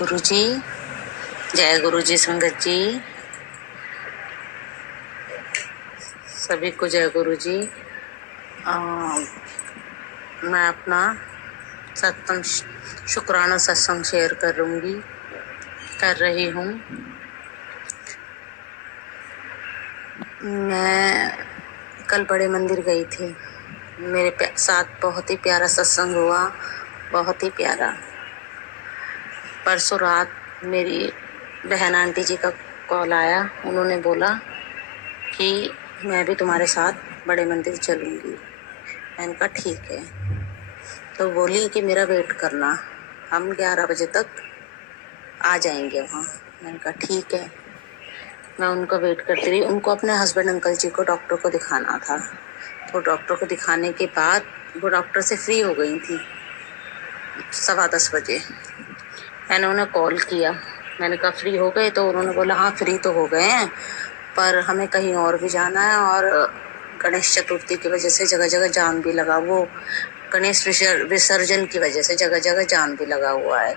गुरु जी, जय गुरु जी। संगत जी, सभी को जय गुरु जी। मैं अपना सत्संग शुक्राना सत्संग शेयर कर रही हूँ। मैं कल बड़े मंदिर गई थी। मेरे साथ बहुत ही प्यारा सत्संग हुआ, बहुत ही प्यारा। परसों रात मेरी बहन आंटी जी का कॉल आया। उन्होंने बोला कि मैं भी तुम्हारे साथ बड़े मंदिर चलूंगी। मैंने कहा ठीक है। तो बोली कि मेरा वेट करना, हम 11 बजे तक आ जाएंगे वहाँ। मैंने कहा ठीक है। मैं उनका वेट करती रही। उनको अपने हस्बैंड अंकल जी को डॉक्टर को दिखाना था। तो डॉक्टर को दिखाने के बाद वो डॉक्टर से फ्री हो गई थी 10:15 बजे। मैंने उन्हें कॉल किया। मैंने कहा फ्री हो गए? तो उन्होंने बोला हाँ फ्री तो हो गए हैं, पर हमें कहीं और भी जाना है और गणेश चतुर्थी की वजह से जगह जगह जाम भी लगा, वो गणेश विसर्जन की वजह से जगह जगह जाम भी लगा हुआ है।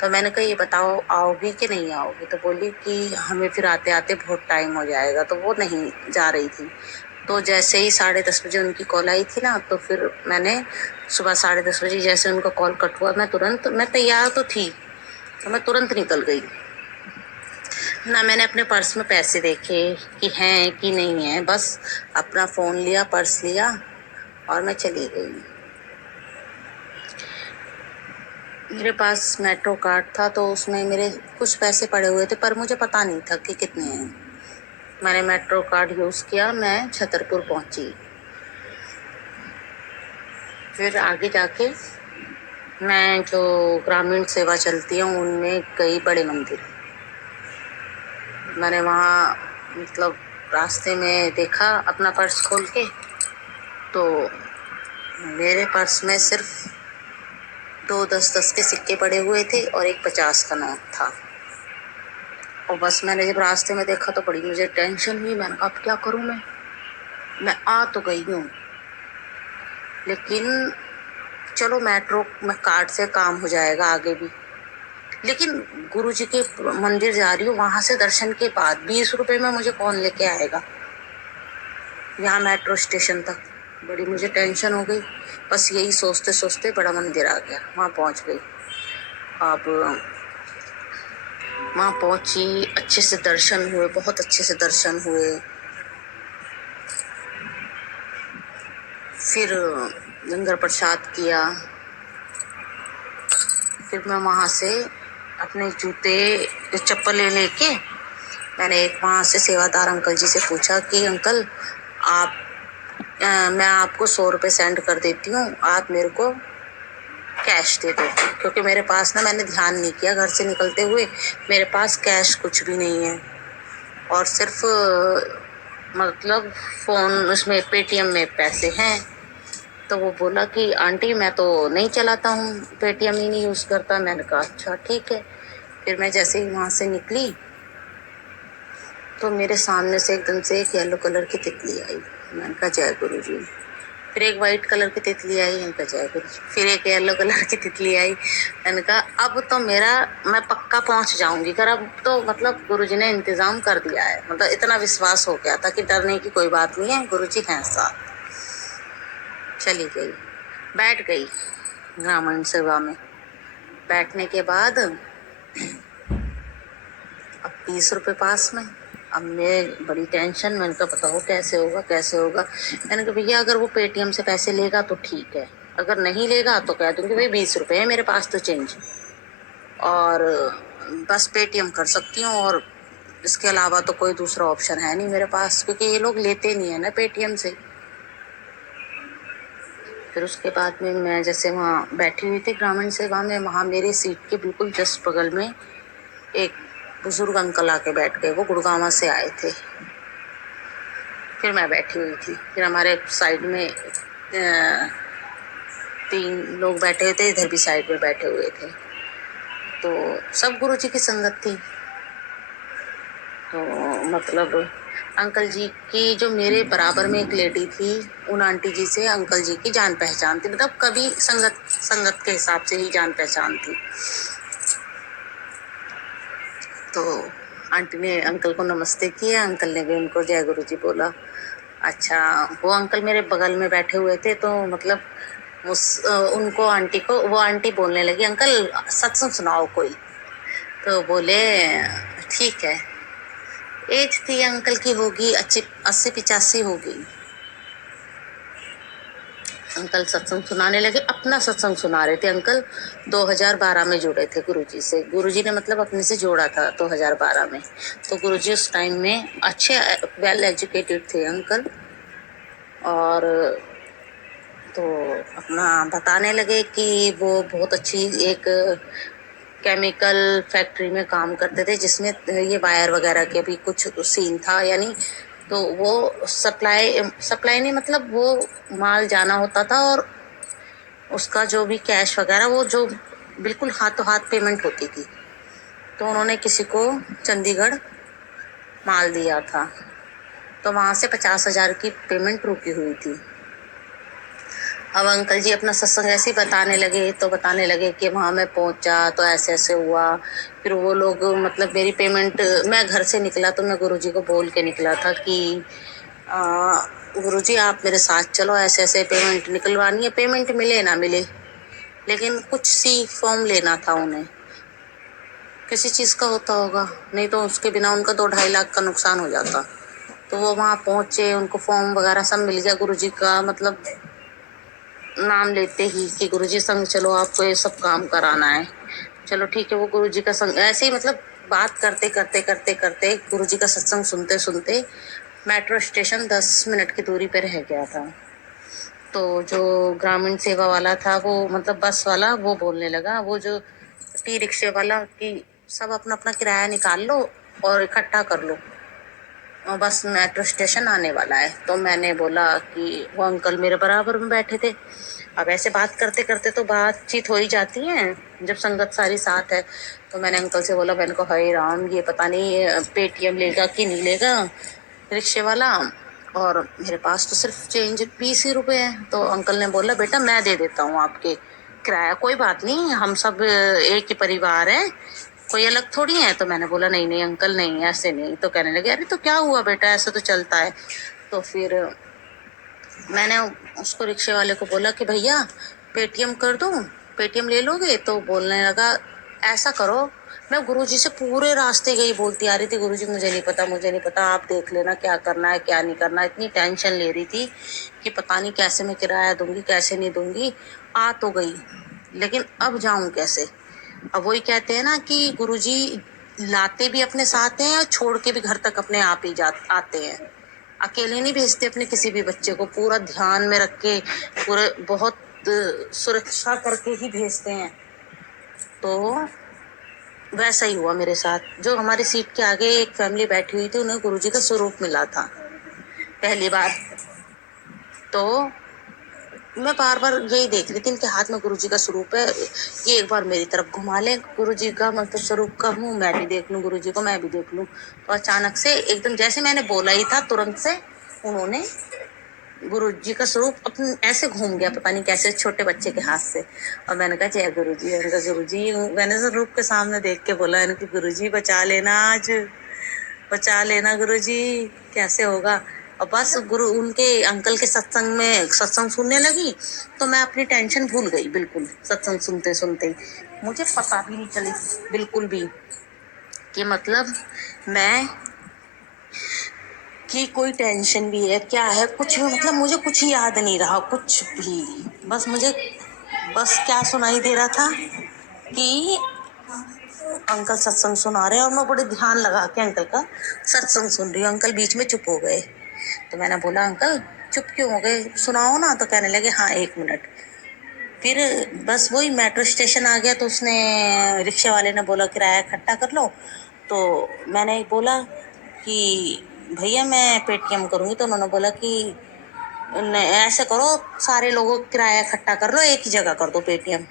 तो मैंने कहा ये बताओ आओगी कि नहीं आओगी? तो बोली कि हमें फिर आते आते बहुत टाइम हो जाएगा। तो वो नहीं जा रही थी। तो जैसे ही 10:30 बजे उनकी कॉल आई थी ना, तो फिर मैंने सुबह 10:30 बजे जैसे उनका कॉल कट हुआ, मैं तैयार तो थी, तो मैं तुरंत निकल गई। ना मैंने अपने पर्स में पैसे देखे कि हैं कि नहीं है, बस अपना फोन लिया, पर्स लिया और मैं चली गई। मेरे पास मेट्रो कार्ड था, तो उसमें मेरे कुछ पैसे पड़े हुए थे, पर मुझे पता नहीं था कि कितने हैं। मैंने मेट्रो कार्ड यूज किया। मैं छतरपुर पहुंची। फिर आगे जाके मैं जो ग्रामीण सेवा चलती है उनमें गई बड़े मंदिर। मैंने वहाँ मतलब रास्ते में देखा अपना पर्स खोल के, तो मेरे पर्स में सिर्फ 2 10-10 के सिक्के पड़े हुए थे और एक 50 का नोट था। और बस मैंने जब रास्ते में देखा तो बड़ी मुझे टेंशन हुई। मैंने कहा अब क्या करूं मैं आ तो गई हूँ, लेकिन चलो मेट्रो में कार्ड से काम हो जाएगा आगे भी। लेकिन गुरु जी के मंदिर जा रही हूँ, वहां से दर्शन के बाद 20 रुपए में मुझे कौन लेके आएगा यहाँ मेट्रो स्टेशन तक? बड़ी मुझे टेंशन हो गई। बस यही सोचते सोचते बड़ा मंदिर आ गया, वहां पहुंच गई। अब वहां पहुंची, अच्छे से दर्शन हुए, बहुत अच्छे से दर्शन हुए। फिर लंगर प्रसाद किया। फिर मैं वहां से अपने जूते चप्पलें लेके मैंने एक वहां से सेवादार अंकल जी से पूछा कि अंकल आप मैं आपको 100 रुपये सेंड कर देती हूँ, आप मेरे को कैश दे दो। क्योंकि मेरे पास ना, मैंने ध्यान नहीं किया घर से निकलते हुए, मेरे पास कैश कुछ भी नहीं है और सिर्फ मतलब फोन उसमें पेटीएम में पैसे हैं। तो वो बोला कि आंटी मैं तो नहीं चलाता हूँ, पेटीएम ही नहीं यूज करता। मैंने कहा अच्छा ठीक है। फिर मैं जैसे ही वहां से निकली तो मेरे सामने से एकदम से एक येलो कलर की तितली आई। मैंने कहा जय गुरु जी। फिर एक व्हाइट कलर की तितली आई। मैंने कहा जय गुरु जी। फिर एक येलो कलर की तितली आई। मैंने कहा अब तो मैं पक्का पहुंच जाऊंगी घर। अब तो मतलब गुरु जी ने इंतजाम कर दिया है, मतलब इतना विश्वास हो गया था कि डरने की कोई बात नहीं है, गुरु जी हैं साथ। चली गई, बैठ गई ग्रामीण सेवा में। बैठने के बाद अब 20 रुपए पास में। अब मैं बड़ी टेंशन। मैंने कहा बताओ कैसे होगा कैसे होगा। मैंने कहा भैया अगर वो पेटीएम से पैसे लेगा तो ठीक है, अगर नहीं लेगा तो कह दूंगी भाई 20 रुपए है मेरे पास तो चेंज, और बस पेटीएम कर सकती हूँ, और इसके अलावा तो कोई दूसरा ऑप्शन है नहीं मेरे पास, क्योंकि ये लोग लेते नहीं है ना पेटीएम से। फिर उसके बाद में मैं जैसे वहाँ बैठी हुई थी ग्रामीण सेवा में, वहाँ मेरे सीट के बिल्कुल जस्ट बगल में एक बुजुर्ग अंकल आके बैठ गए। वो गुड़गांव से आए थे। फिर मैं बैठी हुई थी। फिर हमारे साइड में 3 लोग बैठे हुए थे, इधर भी साइड में बैठे हुए थे। तो सब गुरु जी की संगत थी। तो मतलब अंकल जी की जो मेरे बराबर में एक लेडी थी, उन आंटी जी से अंकल जी की जान पहचान थी, मतलब कभी संगत के हिसाब से ही जान पहचान थी। तो आंटी ने अंकल को नमस्ते किया, अंकल ने भी उनको जय गुरु जी बोला। अच्छा, वो अंकल मेरे बगल में बैठे हुए थे, तो मतलब उनको आंटी को वो आंटी बोलने लगी, अंकल सत्संग सुनाओ कोई। तो बोले ठीक है। एज थी अंकल की होगी 80-85 होगी। अंकल सत्संग सुनाने लगे, अपना सत्संग सुना रहे थे। अंकल 2012 में जुड़े थे गुरुजी से। गुरुजी ने मतलब अपने से जोड़ा था 2012 में। तो गुरुजी उस टाइम में अच्छे वेल एजुकेटेड थे अंकल। और तो अपना बताने लगे कि वो बहुत अच्छी एक केमिकल फैक्ट्री में काम करते थे, जिसमें ये वायर वगैरह के भी कुछ सीन था, यानी तो वो सप्लाई नहीं, मतलब वो माल जाना होता था और उसका जो भी कैश वगैरह वो जो बिल्कुल हाथों हाथ पेमेंट होती थी। तो उन्होंने किसी को चंडीगढ़ माल दिया था, तो वहां से 50,000 की पेमेंट रुकी हुई थी। अब अंकल जी अपना सत्संग ऐसे ही बताने लगे, तो बताने लगे कि वहां मैं पहुंचा तो ऐसे ऐसे हुआ। फिर वो लोग मतलब मेरी पेमेंट, मैं घर से निकला तो मैं गुरुजी को बोल के निकला था कि गुरुजी आप मेरे साथ चलो, ऐसे ऐसे पेमेंट निकलवानी है, पेमेंट मिले ना मिले, लेकिन कुछ सी फॉर्म लेना था उन्हें, किसी चीज का होता होगा, नहीं तो उसके बिना उनका 2-2.5 लाख का नुकसान हो जाता। तो वो वहां पहुंचे, उनको फॉर्म वगैरह सब मिल गया गुरुजी का, मतलब नाम लेते ही कि गुरुजी संग चलो, आपको ये सब काम कराना है। चलो ठीक है, वो गुरुजी का संग ऐसे ही मतलब बात करते करते करते करते गुरुजी का सत्संग सुनते सुनते मेट्रो स्टेशन 10 मिनट की दूरी पे रह गया था। तो जो ग्रामीण सेवा वाला था, वो मतलब बस वाला, वो बोलने लगा, वो जो टी रिक्शे वाला, कि सब अपना अपना किराया निकाल लो और इकट्ठा कर लो, और बस मेट्रो स्टेशन आने वाला है। तो मैंने बोला कि वो अंकल मेरे बराबर में बैठे थे। अब ऐसे बात करते करते तो बातचीत हो ही जाती है जब संगत सारी साथ है। तो मैंने अंकल से बोला, मैंने कहा हाय राम, ये पता नहीं पेटीएम लेगा कि नहीं लेगा रिक्शे वाला, और मेरे पास तो सिर्फ चेंज 20 ही रुपए है। तो अंकल ने बोला, बेटा मैं दे देता हूँ आपके किराया, कोई बात नहीं, हम सब एक ही परिवार है, कोई अलग थोड़ी है। तो मैंने बोला नहीं नहीं अंकल, नहीं ऐसे नहीं। तो कहने लगे, अरे तो क्या हुआ बेटा, ऐसे तो चलता है। तो फिर मैंने उसको रिक्शे वाले को बोला कि भैया पेटीएम कर दूं, पेटीएम ले लोगे? तो बोलने लगा, ऐसा करो, मैं गुरुजी से पूरे रास्ते गई बोलती आ रही थी, गुरुजी मुझे नहीं पता, मुझे नहीं पता, आप देख लेना क्या करना है क्या नहीं करना। इतनी टेंशन ले रही थी कि पता नहीं कैसे मैं किराया दूंगी, कैसे नहीं दूंगी। आ तो गई, लेकिन अब जाऊं कैसे? अब वही कहते हैं ना कि गुरुजी लाते भी अपने साथ हैं और छोड़ के भी घर तक अपने आप ही आते हैं। अकेले नहीं भेजते अपने किसी भी बच्चे को, पूरा ध्यान में रख के, पूरे बहुत सुरक्षा करके ही भेजते हैं। तो वैसा ही हुआ मेरे साथ। जो हमारी सीट के आगे एक फैमिली बैठी हुई थी, उन्हें गुरुजी का स्वरूप मिला था पहली बार। तो मैं बार बार यही देख रही थी, इनके हाथ में गुरुजी का स्वरूप है, ये एक बार मेरी तरफ घुमा ले गुरुजी का मतलब स्वरूप का मुंह, मैं भी देख लूं गुरुजी को, मैं भी देख लूं। तो अचानक से एकदम जैसे मैंने बोला ही था, तुरंत से उन्होंने गुरुजी का स्वरूप अपन ऐसे घूम गया, पता नहीं कैसे, छोटे बच्चे के हाथ से। और मैंने कहा जय गुरुजी, मैंने कहा गुरुजी, मैंने स्वरूप के सामने देख के बोला, मैंने कहा गुरुजी बचा लेना, आज बचा लेना गुरुजी, कैसे होगा। और बस गुरु उनके अंकल के सत्संग में सत्संग सुनने लगी, तो मैं अपनी टेंशन भूल गई बिल्कुल। सत्संग सुनते सुनते ही मुझे पता भी नहीं चली बिल्कुल भी कि मतलब मैं कि कोई टेंशन भी है क्या है, कुछ भी, मतलब मुझे कुछ याद नहीं रहा, कुछ भी। बस मुझे बस क्या सुनाई दे रहा था कि अंकल सत्संग सुना रहे हैं, और मैं बड़े ध्यान लगा के अंकल का सत्संग सुन रही हूँ। अंकल बीच में चुप हो गए। तो मैंने बोला, अंकल चुप क्यों हो गए, सुनाओ ना। तो कहने लगे, हाँ 1 मिनट। फिर बस वही मेट्रो स्टेशन आ गया, तो उसने रिक्शे वाले ने बोला किराया इकट्ठा कर लो। तो मैंने बोला कि भैया मैं पेटीएम करूंगी। तो उन्होंने बोला कि ऐसे करो, सारे लोगों का किराया इकट्ठा कर लो, एक ही जगह कर दो पेटीएम।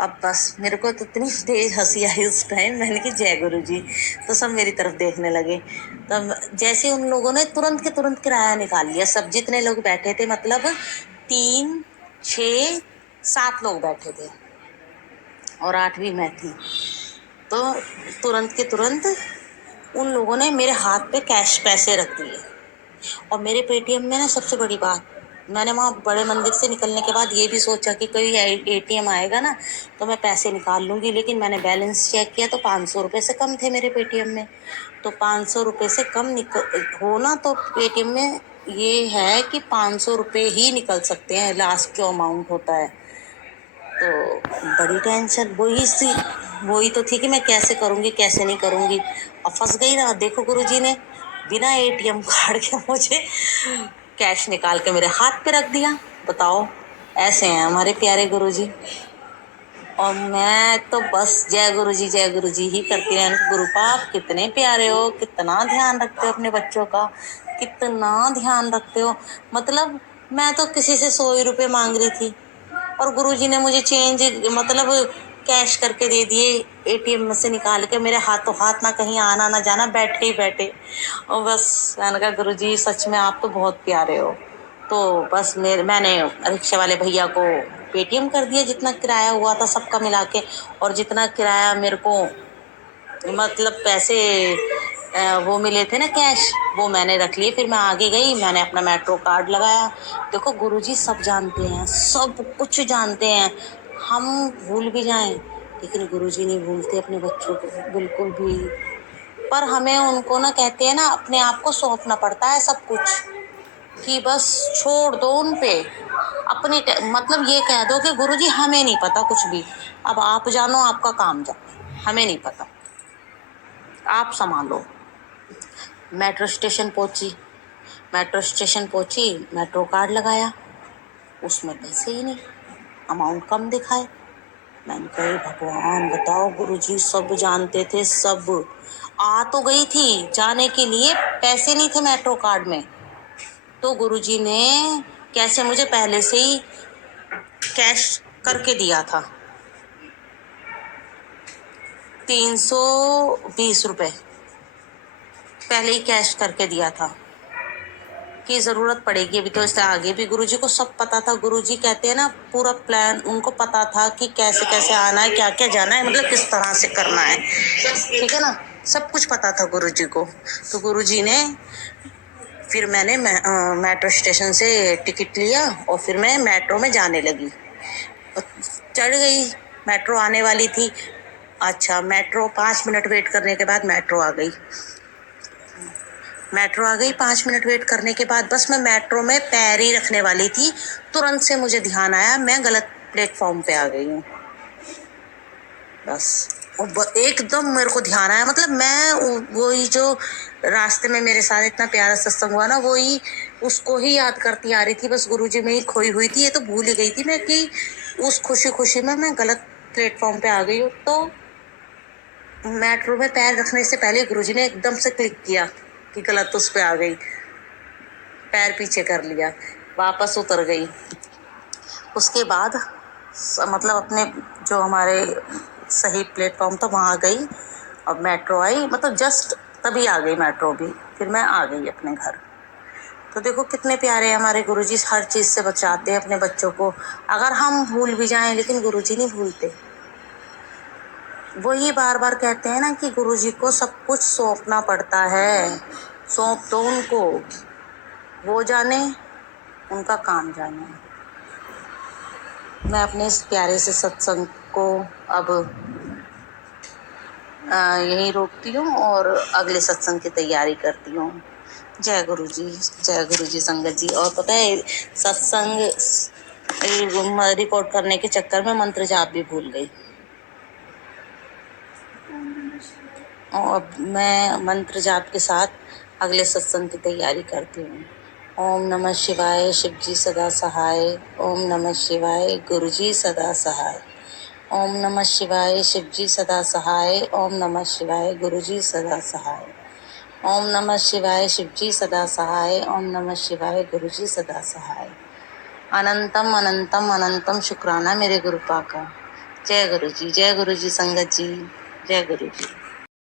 अब बस मेरे को तो इतनी तेज हंसी आई उस टाइम, मैंने कि जय गुरु जी। तो सब मेरी तरफ देखने लगे। तब जैसे उन लोगों ने तुरंत के तुरंत किराया निकाल लिया, सब जितने लोग बैठे थे, मतलब 3, 6, 7 लोग बैठे थे, और 8वीं मैं थी। तो तुरंत के तुरंत उन लोगों ने मेरे हाथ पे कैश पैसे रख दिए। और मेरे पेटीएम में ना, सबसे बड़ी बात, मैंने वहाँ बड़े मंदिर से निकलने के बाद ये भी सोचा कि कोई एटीएम आएगा ना तो मैं पैसे निकाल लूंगी, लेकिन मैंने बैलेंस चेक किया तो 500 रुपये से कम थे मेरे पेटीएम में। तो 500 रुपये से कम हो ना, तो पेटीएम में ये है कि 500 रुपये ही निकल सकते हैं, लास्ट जो अमाउंट होता है। तो बड़ी टेंशन वही तो थी कि मैं कैसे करूंगी कैसे नहीं करूंगी। अब फंस गई ना। देखो गुरुजी ने बिना एटीएम कार्ड के मुझे कैश निकाल के मेरे हाथ पे रख दिया। बताओ, ऐसे हैं हमारे प्यारे गुरुजी। और मैं तो बस जय गुरु जी ही करती रहती। गुरुपा आप कितने प्यारे हो, कितना ध्यान रखते हो अपने बच्चों का, कितना ध्यान रखते हो। मतलब मैं तो किसी से 100 रुपये मांग रही थी और गुरुजी ने मुझे चेंज, मतलब कैश करके दे दिए, एटीएम में से निकाल के मेरे हाथों हाथ, ना कहीं आना ना जाना, बैठे ही बैठे। और बस मैंने कहा गुरुजी सच में आप तो बहुत प्यारे हो। तो बस मैंने रिक्शे वाले भैया को पेटीएम कर दिया, जितना किराया हुआ था सबका मिला के। और जितना किराया मेरे को, मतलब पैसे वो मिले थे ना कैश, वो मैंने रख लिए। फिर मैं आगे गई, मैंने अपना मेट्रो कार्ड लगाया। देखो गुरुजी सब जानते हैं, सब कुछ जानते हैं। हम भूल भी जाएं लेकिन गुरुजी नहीं भूलते अपने बच्चों को बिल्कुल भी। पर हमें उनको ना, कहते हैं ना, अपने आप को सौंपना पड़ता है सब कुछ, कि बस छोड़ दो उन पे अपनी मतलब ये कह दो कि गुरुजी हमें नहीं पता कुछ भी, अब आप जानो, आपका काम जानो, हमें नहीं पता, आप संभालो। मेट्रो स्टेशन पहुंची, मेट्रो कार्ड लगाया, उसमें पैसे ही नहीं, अमाउंट कम दिखाए। मैंने कहा भगवान बताओ, गुरुजी सब जानते थे सब। आ तो गई थी जाने के लिए, पैसे नहीं थे मेट्रो कार्ड में। तो गुरुजी ने कैसे मुझे पहले से ही कैश करके दिया था, 320 रुपये पहले ही कैश करके दिया था कि जरूरत पड़ेगी अभी। तो इससे आगे भी गुरुजी को सब पता था। गुरुजी कहते हैं ना, पूरा प्लान उनको पता था कि कैसे कैसे आना है, क्या क्या जाना है, मतलब किस तरह से करना है, ठीक है ना, सब कुछ पता था गुरुजी को। तो गुरुजी ने, फिर मैंने मेट्रो स्टेशन से टिकट लिया और फिर मैं मेट्रो में जाने लगी। चढ़ गई, मेट्रो आने वाली थी। अच्छा, मेट्रो 5 मिनट वेट करने के बाद मेट्रो आ गई। 5 मिनट वेट करने के बाद बस मैं मेट्रो में पैर ही रखने वाली थी, तुरंत से मुझे ध्यान आया मैं गलत प्लेटफॉर्म पे आ गई हूँ। बस एकदम मेरे को ध्यान आया, मतलब मैं वही जो रास्ते में मेरे साथ इतना प्यारा सत्संग हुआ ना, वही उसको ही याद करती आ रही थी। बस गुरुजी में ही खोई हुई थी, ये तो भूल ही गई थी मैं कि उस खुशी खुशी में मैं गलत प्लेटफॉर्म पे आ गई हूँ। तो मेट्रो में पैर रखने से पहले गुरुजी ने एकदम से क्लिक किया कि गलत उस पे आ गई, पैर पीछे कर लिया, वापस उतर गई। उसके बाद मतलब अपने जो हमारे सही प्लेटफॉर्म था वहाँ गई और मेट्रो आई, मतलब जस्ट तभी आ गई मेट्रो भी, फिर मैं आ गई अपने घर। तो देखो कितने प्यारे हैं हमारे गुरुजी, हर चीज़ से बचाते हैं अपने बच्चों को। अगर हम भूल भी जाएं लेकिन गुरुजी नहीं भूलते। वही बार बार कहते हैं ना कि गुरुजी को सब कुछ सौंपना पड़ता है, सौंप दो उनको, वो जाने, उनका काम जाने। मैं अपने इस प्यारे से सत्संग को अब यहीं रोकती हूँ और अगले सत्संग की तैयारी करती हूँ। जय गुरु जी संगत जी। और पता है, सत्संग रिकॉर्ड करने के चक्कर में मंत्र जाप भी भूल गई, और मैं मंत्र जाप के साथ अगले सत्संग की तैयारी करती हूँ। ओम नमः शिवाय, शिव जी सदा सहाय। ओम नमः शिवाय, गुरु जी सदा सहाय। ओम नमः शिवाय, शिव जी सदा सहाय। ओम नमः शिवाय, गुरु जी सदा सहाय। ओम नमः शिवाय, शिव जी सदा सहाय। ओम नमः शिवाय, गुरु जी सदा सहाय। अनंतम अनंतम अनंतम शुक्राना मेरे गुरुपा का। जय गुरु जी संगत जी, जय गुरु जी।